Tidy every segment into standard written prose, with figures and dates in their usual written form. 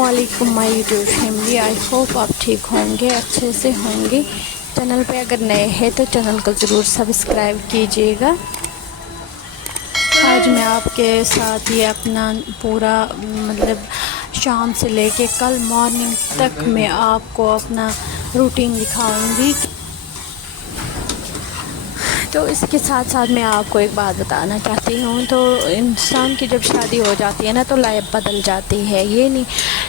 अस्सलामुअलैकुम my YouTube family. I hope आप ठीक होंगे, अच्छे से होंगे। चैनल पे अगर नए हैं तो चैनल को ज़रूर सब्सक्राइब कीजिएगा। आज मैं आपके साथ ये अपना पूरा शाम से लेके कल मॉर्निंग तक मैं आपको अपना रूटीन दिखाऊंगी। तो इसके साथ साथ मैं आपको एक बात बताना चाहती हूँ। तो इंसान की जब शादी हो जाती है ना तो लाइफ बदल जाती है। ये नहीं,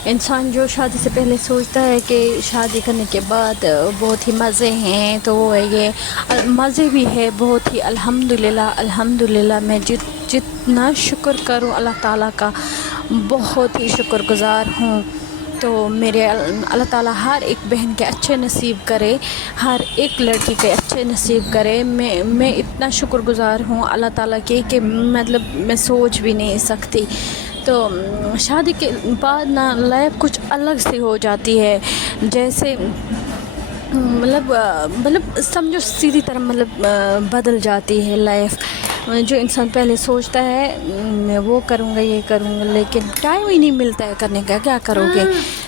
इंसान जो शादी से पहले सोचता है कि शादी करने के बाद बहुत ही मज़े हैं, तो वो है ये मज़े भी है बहुत ही। अल्हम्दुलिल्लाह मैं जितना शुक्र करूँ अल्लाह ताला का, बहुत ही शुक्रगुज़ार हूँ। तो मेरे अल्लाह ताला हर एक बहन के अच्छे नसीब करे, हर एक लड़की के अच्छे नसीब करे। मैं इतना शुक्रगुज़ार हूँ अल्लाह ताला के कि मैं सोच भी नहीं सकती। तो शादी के बाद ना लाइफ कुछ अलग सी हो जाती है, जैसे समझो सीधी तरह बदल जाती है लाइफ। जो इंसान पहले सोचता है मैं वो करूँगा ये करूँगा, लेकिन टाइम ही नहीं मिलता है करने का, क्या करोगे।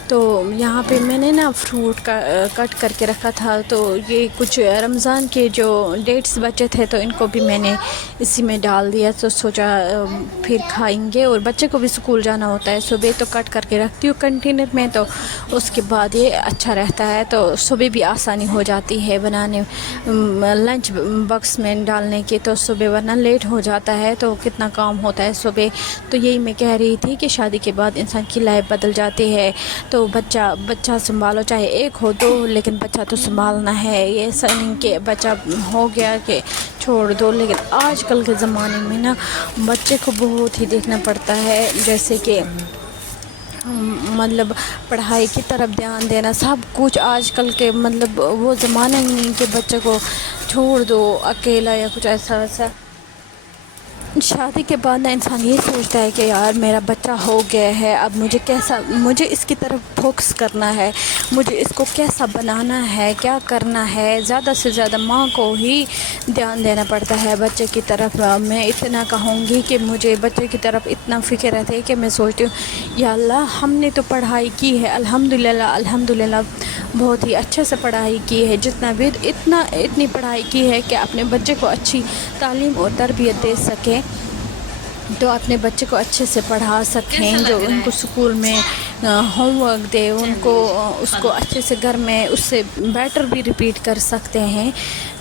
तो यहाँ पे मैंने ना फ्रूट का कट करके रखा था, तो ये कुछ रमज़ान के जो डेट्स बचे थे तो इनको भी मैंने इसी में डाल दिया। तो सोचा फिर खाएंगे, और बच्चे को भी स्कूल जाना होता है सुबह, तो कट करके रखती हूँ कंटेनर में, तो उसके बाद ये अच्छा रहता है। तो सुबह भी आसानी हो जाती है बनाने, लंच बॉक्स में डालने की। तो सुबह वरना लेट हो जाता है तो कितना काम होता है सुबह। तो यही मैं कह रही थी कि शादी के बाद इंसान की लाइफ बदल जाती है। तो बच्चा संभालो, चाहे एक हो दो, लेकिन बच्चा तो संभालना है। ये ऐसा नहीं कि बच्चा हो गया कि छोड़ दो, लेकिन आजकल के ज़माने में ना बच्चे को बहुत ही देखना पड़ता है। जैसे कि पढ़ाई की तरफ ध्यान देना, सब कुछ आजकल के वो ज़माना ही नहीं कि बच्चे को छोड़ दो अकेला या कुछ ऐसा वैसा। शादी के बाद ना इंसान ये सोचता है कि यार मेरा बच्चा हो गया है, अब मुझे इसकी तरफ फोकस करना है, मुझे इसको कैसा बनाना है, क्या करना है। ज़्यादा से ज़्यादा माँ को ही ध्यान देना पड़ता है बच्चे की तरफ। मैं इतना कहूँगी कि मुझे बच्चे की तरफ इतना फ़िक्र रहता है कि मैं सोचती हूँ या अल्लाह, हमने तो पढ़ाई की है अल्हम्दुलिल्लाह बहुत ही अच्छे से पढ़ाई की है, जितना भी इतनी पढ़ाई की है कि अपने बच्चे को अच्छी तालीम और तरबियत दे सकें, तो अपने बच्चे को अच्छे से पढ़ा सकें। जो उनको स्कूल में होमवर्क दे, उसको अच्छे से घर में उससे बेटर भी रिपीट कर सकते हैं।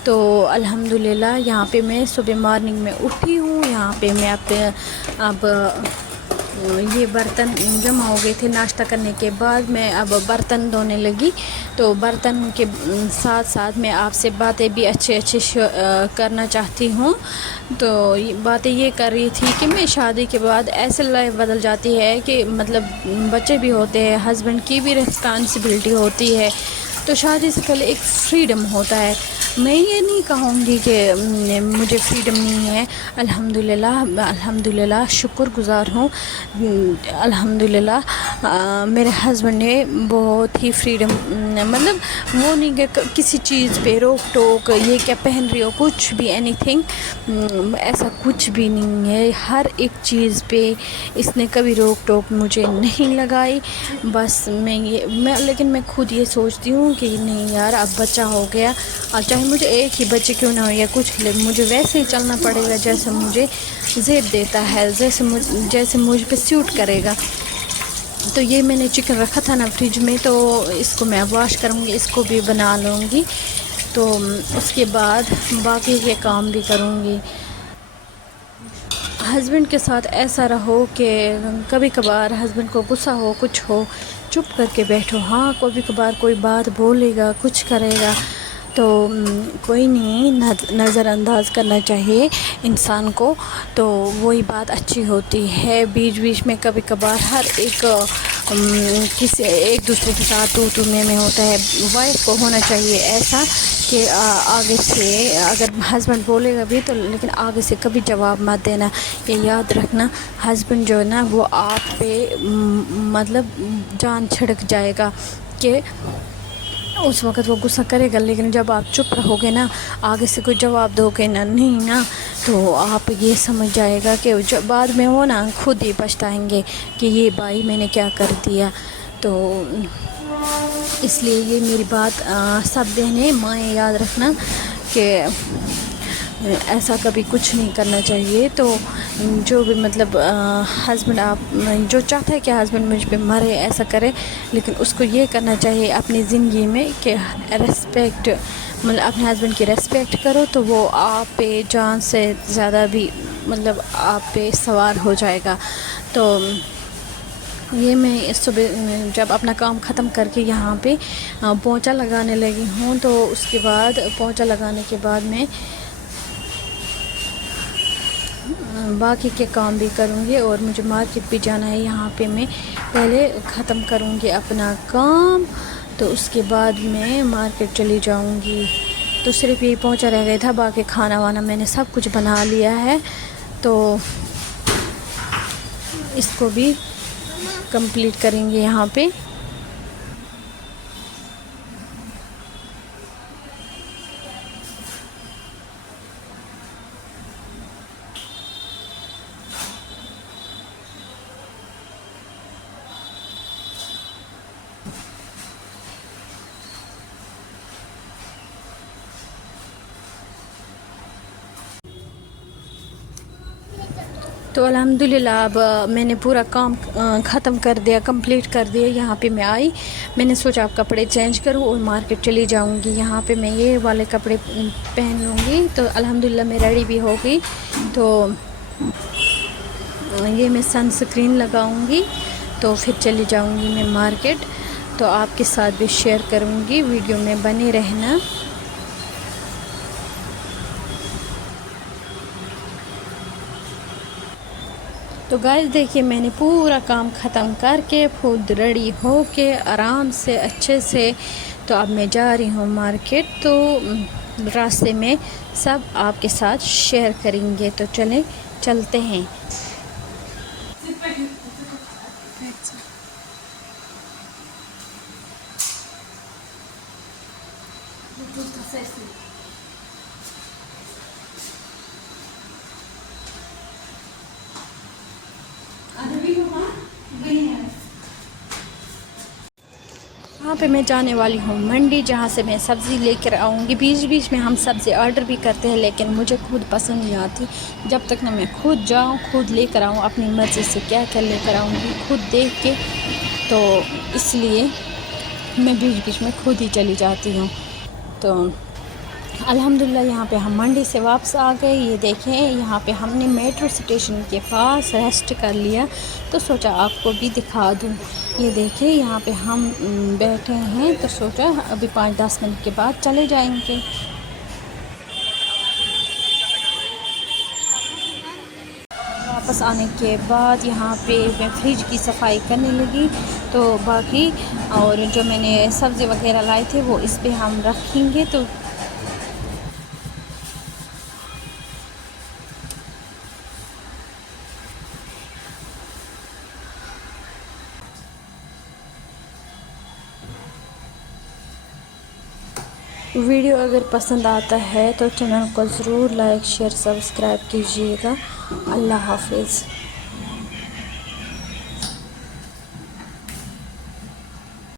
तो अल्हम्दुलिल्लाह यहाँ पे मैं सुबह मॉर्निंग में उठी हूँ। यहाँ पे मैं अब ये बर्तन जमा हो गए थे नाश्ता करने के बाद, मैं अब बर्तन धोने लगी। तो बर्तन के साथ साथ मैं आपसे बातें भी अच्छे करना चाहती हूँ। तो बातें ये कर रही थी कि मैं शादी के बाद ऐसे लाइफ बदल जाती है कि बच्चे भी होते हैं, हस्बैंड की भी रिस्पॉन्सिबिलिटी होती है। तो शादी से पहले एक फ्रीडम होता है। मैं ये नहीं कहूँगी कि मुझे फ्रीडम नहीं है, अल्हम्दुलिल्लाह शुक्रगुज़ार हूँ। अल्हम्दुलिल्लाह मेरे हस्बैंड ने बहुत ही फ्रीडम, वो नहीं कि किसी चीज़ पे रोक टोक, ये क्या पहन रही हो, कुछ भी एनीथिंग, ऐसा कुछ भी नहीं है। हर एक चीज़ पे इसने कभी रोक टोक मुझे नहीं लगाई। बस लेकिन मैं खुद ये सोचती हूँ कि नहीं यार, अब बच्चा हो गया, और चाहे मुझे एक ही बच्चे क्यों ना हो या कुछ, लेकिन मुझे वैसे ही चलना पड़ेगा जैसे मुझे ज़ेब देता है, जैसे मुझ पे सूट करेगा। तो ये मैंने चिकन रखा था ना फ्रिज में, तो इसको मैं वॉश करूँगी, इसको भी बना लूँगी। तो उसके बाद बाकी के काम भी करूँगी। हस्बैंड के साथ ऐसा रहो कि कभी कभार हस्बैंड को गुस्सा हो, कुछ हो, चुप करके बैठो। हाँ, कभी कभार कोई बात बोलेगा, कुछ करेगा, तो कोई नहीं, नज़रअंदाज करना चाहिए इंसान को। तो वही बात अच्छी होती है। बीच बीच में कभी कभार हर एक किसी एक दूसरे के साथ तू में होता है। वाइफ को होना चाहिए ऐसा कि आगे से अगर हस्बैंड बोलेगा भी तो, लेकिन आगे से कभी जवाब मत देना। ये याद रखना, हस्बैंड जो है ना वो आप पे जान छिड़क जाएगा कि उस वक़्त वो गुस्सा करेगा, लेकिन जब आप चुप रहोगे ना, आगे से कोई जवाब दोगे ना, नहीं ना, तो आप ये समझ जाएगा कि जब बाद में वो ना खुद ही पछताएंगे कि ये भाई मैंने क्या कर दिया। تو اس لیے یہ میری بات سب بہنیں مائیں یاد رکھنا کہ ایسا کبھی کچھ نہیں کرنا چاہیے. تو جو بھی مطلب ہسبینڈ آپ جو چاہتا ہے کہ ہسبینڈ مجھ پہ مرے ایسا کرے، لیکن اس کو یہ کرنا چاہیے اپنی زندگی میں کہ ریسپیکٹ، مطلب اپنے ہسبینڈ کی ریسپیکٹ کرو تو وہ آپ پہ جان سے زیادہ بھی مطلب آپ پہ سوار ہو جائے گا. تو یہ میں صبح جب اپنا کام ختم کر کے یہاں پہ پونچا لگانے لگی ہوں، تو اس کے بعد پونچا لگانے کے بعد میں باقی کے کام بھی کروں گی، اور مجھے مارکیٹ بھی جانا ہے. یہاں پہ میں پہلے ختم کروں گی اپنا کام، تو اس کے بعد میں مارکیٹ چلی جاؤں گی. تو صرف یہی پہنچا رہ گیا تھا، باقی کھانا وانا میں نے سب کچھ بنا لیا ہے. تو اس کو بھی کمپلیٹ کریں گے یہاں پہ. تو الحمدللہ اب میں نے پورا کام ختم کر دیا، کمپلیٹ کر دیا. یہاں پہ میں آئی، میں نے سوچا اب کپڑے چینج کروں اور مارکیٹ چلی جاؤں گی. یہاں پہ میں یہ والے کپڑے پہن لوں گی. تو الحمدللہ میں ریڈی بھی ہو گئی. تو یہ میں سن سکرین لگاؤں گی، تو پھر چلی جاؤں گی میں مارکیٹ. تو آپ کے ساتھ بھی شیئر کروں گی، ویڈیو میں بنے رہنا. تو گائز دیکھیے میں نے پورا کام ختم کر کے خود ریڈی ہو کے آرام سے اچھے سے، تو اب میں جا رہی ہوں مارکیٹ. تو راستے میں سب آپ کے ساتھ شیئر کریں گے. تو چلتے ہیں. وہاں پہ میں جانے والی ہوں منڈی، جہاں سے میں سبزی لے کر آؤں گی. بیچ بیچ میں ہم سبزی آرڈر بھی کرتے ہیں، لیکن مجھے خود پسند نہیں آتی. جب تک نہ میں خود جاؤں، خود لے کر آؤں، اپنی مرضی سے کیا کیا لے کر آؤں گی خود دیکھ کے. تو اس لیے میں بیچ بیچ میں خود ہی چلی جاتی ہوں. تو الحمدللہ یہاں پہ ہم منڈی سے واپس آ گئے. یہ دیکھیں یہاں پہ ہم نے میٹرو اسٹیشن کے پاس ریسٹ کر لیا، تو سوچا آپ کو بھی دکھا دوں. یہ دیکھیں یہاں پہ ہم بیٹھے ہیں، تو سوچا ابھی 5-10 منٹ کے بعد چلے جائیں گے. واپس آنے کے بعد یہاں پہ میں فریج کی صفائی کرنے لگی. تو باقی اور جو میں نے سبزی وغیرہ لائے تھے وہ اس پہ ہم رکھیں گے. تو ویڈیو اگر پسند آتا ہے تو چینل کو ضرور لائک، شیئر، سبسکرائب کیجیے گا. اللہ حافظ.